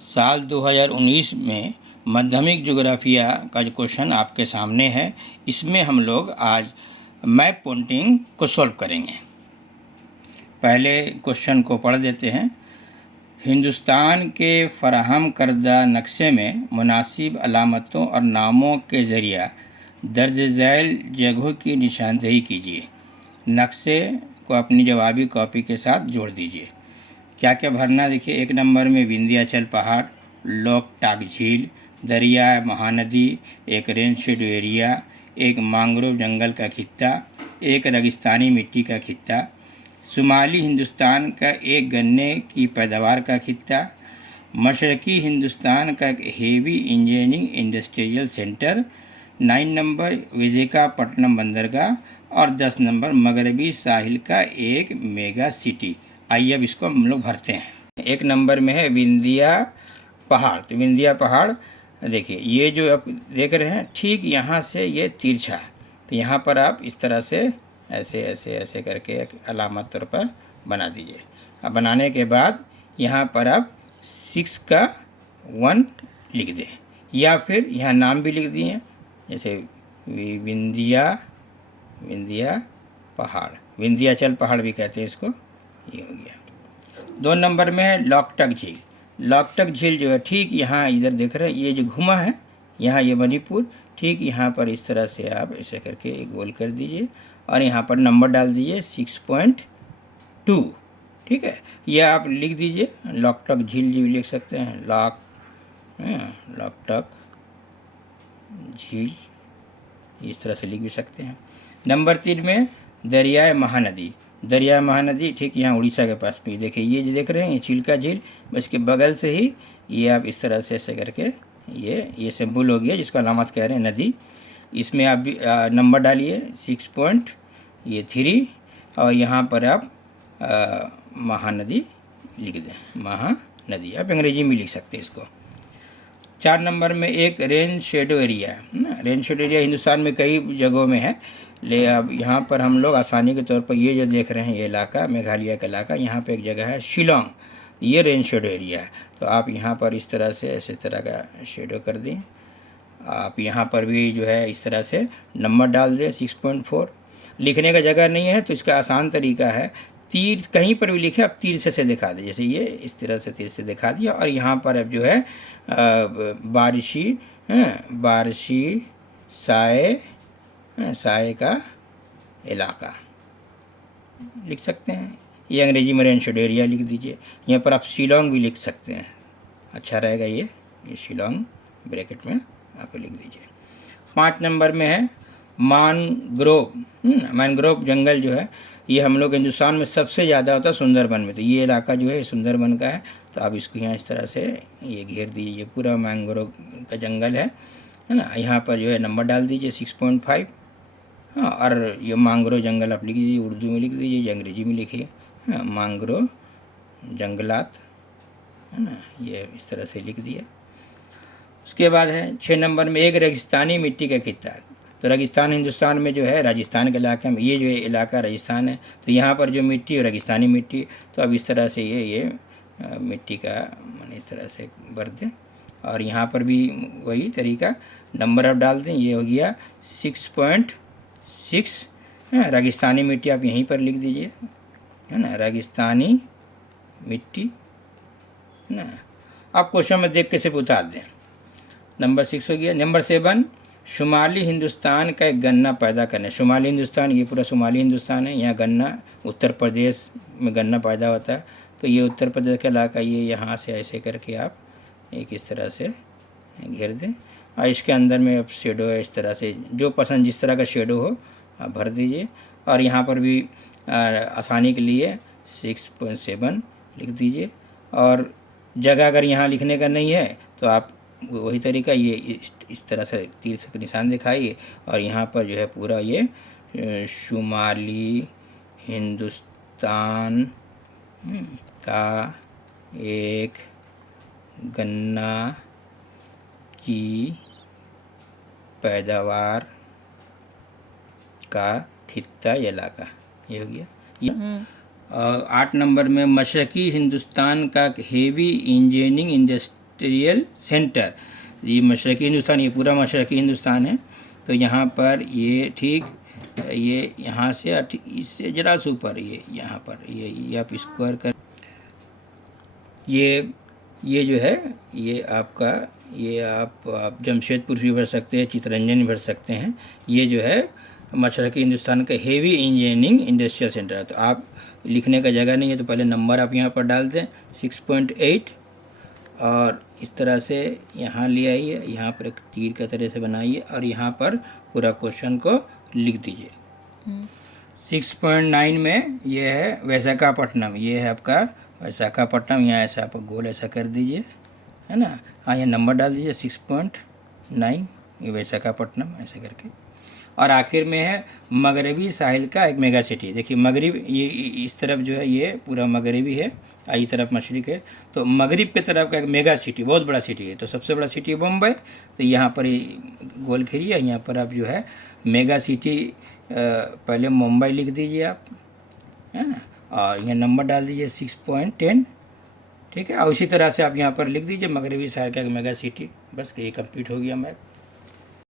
साल 2019 में माध्यमिक ज्योग्राफिया का जो क्वेश्चन आपके सामने है, इसमें हम लोग आज मैप पॉइंटिंग को सॉल्व करेंगे। पहले क्वेश्चन को पढ़ देते हैं। हिंदुस्तान के फराहम करदा नक्शे में मुनासिब अलामतों और नामों के ज़रिए दर्ज झैल जगहों की निशानदेही कीजिए। नक्शे को अपनी जवाबी कॉपी के साथ जोड़ दीजिए। क्या क्या भरना देखिए। 1 नंबर में विंध्याचल पहाड़, लोकटाक झील, दरिया महानदी, एक रेन शेडो एरिया, एक मैंग्रोव जंगल का खित्ता, एक रेगिस्तानी मिट्टी का खित्ता, शुमाली हिंदुस्तान का एक गन्ने की पैदावार का खित्ता, मशरकी हिंदुस्तान का एक heavy engineering industrial centre, 9 number Visakhapatnam बंदरगाह और 10 नंबर मगरबी साहिल का एक मेगा सिटी। आइए अब इसको हम लोग भरते हैं। 1 नंबर में है विंध्या पहाड़। तो विंध्या पहाड़ देखिए, ये जो आप देख रहे हैं ठीक यहाँ से ये तिरछा, तो यहाँ पर आप इस तरह से ऐसे ऐसे ऐसे करके एक अलामत तौर पर बना दीजिए। अब बनाने के बाद यहाँ पर आप 6 का 1 लिख दें, या फिर यहाँ नाम भी लिख दिए, जैसे विंध्या पहाड़, विंध्याचल पहाड़ भी कहते हैं इसको। ये हो गया। 2 नंबर में है लोकटक झील। लोकटक झील जो है ठीक यहाँ इधर देख रहे हैं, ये जो घुमा है यहाँ, ये मणिपुर, ठीक यहाँ पर इस तरह से आप ऐसे करके एक गोल कर दीजिए और यहाँ पर नंबर डाल दीजिए 6.2। ठीक है, यह आप लिख दीजिए। लोकटक झील जी भी लिख सकते हैं, लोकटक झील, इस तरह से लिख भी सकते हैं। नंबर 3 में दरियाए महानदी। दरिया महानदी ठीक यहाँ उड़ीसा के पास में, देखिए ये जो देख रहे हैं ये चिल्का झील, बस के बगल से ही ये आप इस तरह से ऐसे करके ये सिंबल हो गया जिसका अलामत कह रहे हैं नदी। इसमें आप भी नंबर डालिए 6.3 और यहाँ पर आप महानदी लिख दें, महानदी। आप अंग्रेजी में लिख सकते हैं इसको। 4 नंबर में एक रेन शेडो एरिया है। रेन शेडो एरिया हिंदुस्तान में कई जगहों में है, ले अब यहाँ पर हम लोग आसानी के तौर पर ये जो देख रहे हैं ये इलाका मेघालय का इलाका, यहाँ पे एक जगह है शिलोंग, ये रेन शेडो एरिया है। तो आप यहाँ पर इस तरह से ऐसे तरह का शेडो कर दें। आप यहाँ पर भी जो है इस तरह से नंबर डाल दें 6.4। लिखने का जगह नहीं है तो इसका आसान तरीका है, तीर कहीं पर भी लिखे आप तीर से दिखा दें, जैसे ये इस तरह से तीर से दिखा दिया और यहाँ पर अब जो है बारिशी साए का इलाका लिख सकते हैं। ये अंग्रेजी में रेन शेडो एरिया लिख दीजिए। यहाँ पर आप शिलोंग भी लिख सकते हैं, अच्छा रहेगा ये शिलोंग ब्रैकेट में आप लिख दीजिए। 5 नंबर में है मैंग्रोव। मैंग्रोव जंगल जो है ये हम लोग हिंदुस्तान में सबसे ज़्यादा होता है सुंदरबन में, तो ये इलाका जो है सुंदरबन का है। तो आप इसको यहाँ इस तरह से ये घेर दीजिए, पूरा मैंग्रोव का जंगल है ना। यहाँ पर जो है नंबर डाल दीजिए 6.5। हाँ, और ये मैंग्रोव जंगल आप लिख दीजिए, उर्दू में लिख दीजिए या अंग्रेजी में लिखिए, हाँ मैंग्रोव जंगलात, है ना, ये इस तरह से लिख दिया। उसके बाद है 6 नंबर में एक रेगिस्तानी मिट्टी का खित्ता। तो रेगिस्तान हिंदुस्तान में जो है राजस्थान के इलाके में, ये जो इलाका राजस्थान है, तो यहाँ पर जो मिट्टी है रेगिस्तानी मिट्टी, तो अब इस तरह से ये मिट्टी का इस तरह से भर दें और यहाँ पर भी वही तरीका नंबर आप डाल दें। ये हो गया 6.6। रेगिस्तानी मिट्टी आप यहीं पर लिख दीजिए, है ना, रेगिस्तानी मिट्टी, है ना। आप क्वेश्चन में देख के सिर्फ उतार दें। नंबर 6 हो गया। नंबर 7 शुमाली हिंदुस्तान का एक गन्ना पैदा करना। शुमाली हिंदुस्तान, ये पूरा शुमाली हिंदुस्तान है, यहाँ गन्ना, उत्तर प्रदेश में गन्ना पैदा होता है, तो ये उत्तर प्रदेश का इलाका, ये यहाँ से ऐसे करके आप एक इस तरह से घेर दें और इसके अंदर में अब शेडो है, इस तरह से जो पसंद जिस तरह का शेडो हो आप भर दीजिए। और यहाँ पर भी आसानी के लिए 6.7 लिख दीजिए। और जगह अगर यहाँ लिखने का नहीं है तो आप वही तरीका ये इस तरह से तीर से निशान दिखाइए और यहाँ पर जो है पूरा ये शुमाली हिंदुस्तान का एक गन्ना की पैदावार का खित्ता इलाका, ये हो गया। ये 8 नंबर में मशरकी हिंदुस्तान का हेवी इंजीनियरिंग इंडस्ट्रियल सेंटर। ये मशरक़ी हिंदुस्तान, ये पूरा मशरक़ी हिंदुस्तान है। तो यहाँ पर ये ठीक, ये यहाँ से इससे ज़रा से ऊपर, ये यहाँ पर ये आप स्क्वायर कर, ये जो है ये आपका, ये आप जमशेदपुर भी भर सकते हैं, चित्तरंजन भी भर सकते हैं। ये जो है मशरक़ी हिंदुस्तान का हेवी इंजीनियरिंग इंडस्ट्रियल सेंटर है। तो आप लिखने का जगह नहीं है तो पहले नंबर आप यहाँ पर डाल दें 6.8, और इस तरह से यहाँ ले आइए, यहाँ पर एक तीर का तरह से बनाइए और यहाँ पर पूरा क्वेश्चन को लिख दीजिए। 6.9 में ये है विशाखापट्टनम, ये है आपका विशाखापट्टनम। यहाँ ऐसा आप गोल ऐसा कर दीजिए, है ना। हाँ, ये नंबर डाल दीजिए 6.9, ये विशाखापट्टनम ऐसा करके। और आखिर में है मगरबी साहिल का एक मेगा सिटी। देखिए मगरिब, ये इस तरफ जो है ये पूरा मगरबी है, इस तरफ मशरिक है। तो मगरिब के तरफ का एक मेगा सिटी, बहुत बड़ा सिटी है। तो सबसे बड़ा सिटी है बम्बई। तो यहाँ पर गोल घेरिए, यहाँ पर आप जो है मेगा सिटी पहले मुंबई लिख दीजिए आप, है ना, और यहाँ नंबर डाल दीजिए 6.10, ठीक है। और उसी तरह से आप यहाँ पर लिख दीजिए मगरबी शहर का एक मेगा सिटी। बस ये कंप्लीट हो गया मैप।